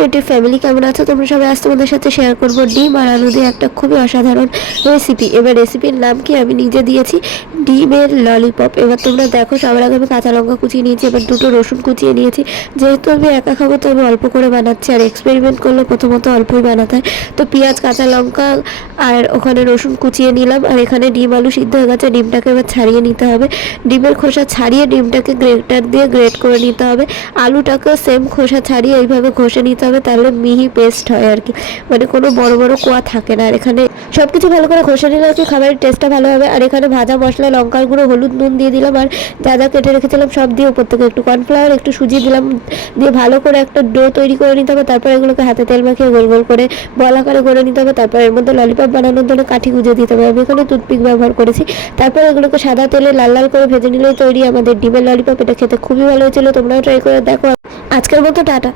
YouTube family, কেমন আছো তোমরা সবাই? আজ তোমাদের সাথে শেয়ার করবো ডিম আর আলু দিয়ে একটা খুবই অসাধারণ রেসিপি। এবার রেসিপির নাম কি আমি নিজে দিয়েছি, ডিমের ললিপপ। এবার তোমরা দেখো, সবার আগে আমি কাঁচা লঙ্কা কুচিয়ে নিয়েছি, এবার দুটো রসুন কুচিয়ে নিয়েছি। যেহেতু আমি একা খাবো তো আমি অল্প করে বানাচ্ছি, আর এক্সপেরিমেন্ট করলে প্রথমত অল্পই বানাতে হয়। তো পেঁয়াজ, কাঁচা লঙ্কা আর ওখানে রসুন কুচিয়ে নিলাম, আর এখানে ডিম আলু সিদ্ধ হয়ে গেছে। ডিমটাকে এবার ছাড়িয়ে নিতে হবে, ডিমের খোসা ছাড়িয়ে ডিমটাকে গ্রেটার দিয়ে গ্রেট করে নিতে হবে। আলুটাকে সেম খোসা ছাড়িয়ে এইভাবে ঘষে নিতে হবে, তাহলে মিহি পেস্ট হয় আর কি, মানে কোনো বড় বড় কোয়া থাকে না। আর এখানে সব কিছু ভালো করে ঘষে নিলে আর কি খাবারের টেস্টটা ভালো হবে। আর এখানে ভাজা মশলা, লঙ্কার গুঁড়ো, হলুদ, নুন দিয়ে দিলাম, আর যা যা কেটে রেখেছিলাম সব দিয়ে উপর থেকে একটু কর্নফ্লাওয়ার, একটু সুজি দিলাম, দিয়ে ভালো করে একটা ডো তৈরি করে নিতে হবে। তারপর এগুলোকে হাতে তেল মাখিয়ে গোল গোল করে বল আকারে করে নিতে হবে। তারপর এর মধ্যে ললিপপ বানানোর জন্য কাঠি গুঁজে দিতে হবে, আমি এখানে টুথপিক ব্যবহার করেছি। তারপর এগুলোকে সাদা তেলে লাল লাল করে ভেজে নিলেই তৈরি আমাদের ডিমের ললিপপ। এটা খেতে খুবই ভালো হয়েছিল, তোমরাও ট্রাই করে দেখো। আজকের মতো টাটা।